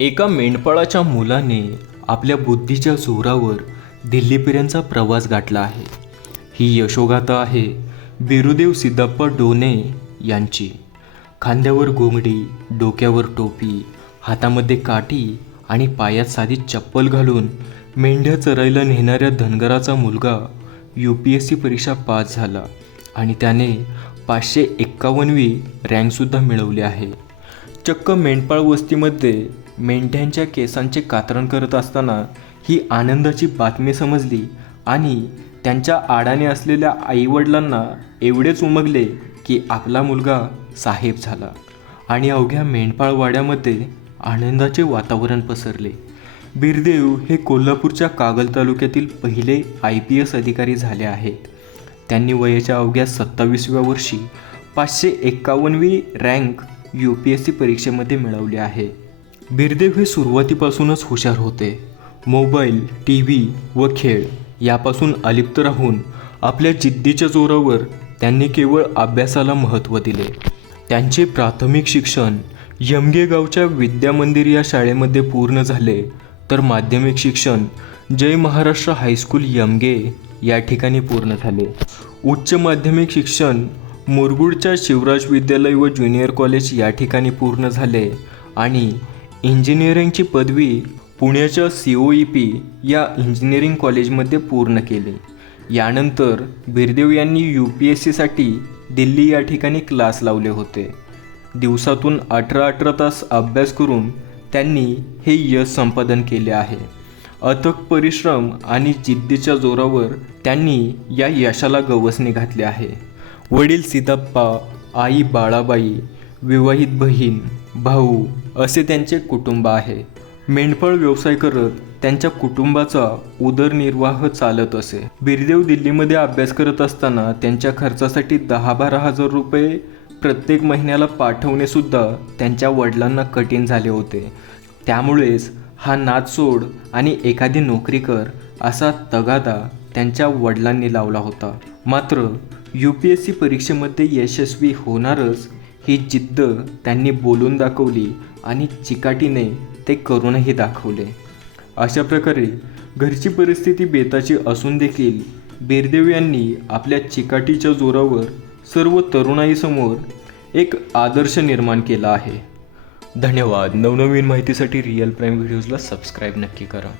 एका मेंढपाळाच्या मुलाने आपल्या बुद्धीच्या जोरावर दिल्लीपर्यंतचा प्रवास गाठला आहे. ही यशोगाथा आहे बिरुदेव सिद्धप्पा डोने यांची. खांद्यावर घोंगडी डोक्यावर टोपी हातामध्ये काठी आणि पायात साधी चप्पल घालून मेंढ्या चरायला नेणाऱ्या धनगराचा मुलगा यू पी एस सी परीक्षा पास झाला आणि त्याने पाचशे एक्कावन्नवी रँकसुद्धा मिळवली आहे. चक्क मेंढपाळ वस्तीमध्ये मेंढ्यांच्या केसांचे कातरण करत असताना ही आनंदाची बातमी समजली आणि त्यांच्या आडाने असलेल्या आईवडिलांना एवढेच उमगले की आपला मुलगा साहेब झाला आणि अवघ्या मेंढपाळ वाड्यामध्ये आनंदाचे वातावरण पसरले. बिरदेव हे कोल्हापूरच्या कागल तालुक्यातील पहिले आय पी एस अधिकारी झाले आहेत. त्यांनी वयाच्या अवघ्या सत्तावीसव्या वर्षी पाचशे एक्कावन्नवी rank U P S C परीक्षेमध्ये मिळवले आहे. बिरदेव हे सुरुवातीपासूनच हुशार होते. मोबाईल टी व्ही व खेळ यापासून अलिप्त राहून आपल्या जिद्दीच्या जोरावर त्यांनी केवळ अभ्यासाला महत्त्व दिले. त्यांचे प्राथमिक शिक्षण यमगे गावच्या विद्या मंदिर या शाळेमध्ये पूर्ण झाले. तर माध्यमिक शिक्षण जय महाराष्ट्र हायस्कूल यमगे या ठिकाणी पूर्ण झाले. उच्च माध्यमिक शिक्षण मुरगुडच्या शिवराज विद्यालय व ज्युनियर कॉलेज या ठिकाणी पूर्ण झाले आणि इंजिनिअरिंगची पदवी पुण्याच्या सी ओ ई पी या इंजिनिअरिंग कॉलेजमध्ये पूर्ण केली. यानंतर बिरदेव यांनी यू पी एस सीसाठी दिल्ली या ठिकाणी क्लास लावले होते. दिवसातून अठरा अठरा तास अभ्यास करून त्यांनी हे यश संपादन केले आहे. अथक परिश्रम आणि जिद्दीच्या जोरावर त्यांनी या यशाला गवसणी घातली आहे. वडील सीताप्पा आई बाळाबाई विवाहित बहीण भाऊ असे त्यांचे कुटुंब आहे. मेंढपाळ व्यवसाय करत त्यांच्या कुटुंबाचा उदरनिर्वाह चालत असे. बिरदेव दिल्लीमध्ये अभ्यास करत असताना त्यांच्या खर्चासाठी दहा बारा हजार रुपये प्रत्येक महिन्याला पाठवणे सुद्धा त्यांच्या वडिलांना कठीण झाले होते. त्यामुळेच हा नाद सोड आणि एखादी नोकरी कर असा तगादा त्यांच्या वडिलांनी लावला होता. मात्र यू पी एस सी परीक्षेमध्ये यशस्वी होणारच ही जिद्द त्यांनी बोलून दाखवली आणि चिकाटीने ते करूनही दाखवले. अशा प्रकारे घरची परिस्थिती बेताची असून देखील बिरदेव यांनी आपल्या चिकाटीच्या जोरावर सर्व तरुणाईसमोर एक आदर्श निर्माण केला आहे. धन्यवाद. नवनवीन माहितीसाठी रिअल प्राईम व्हिडिओजला सबस्क्राईब नक्की करा.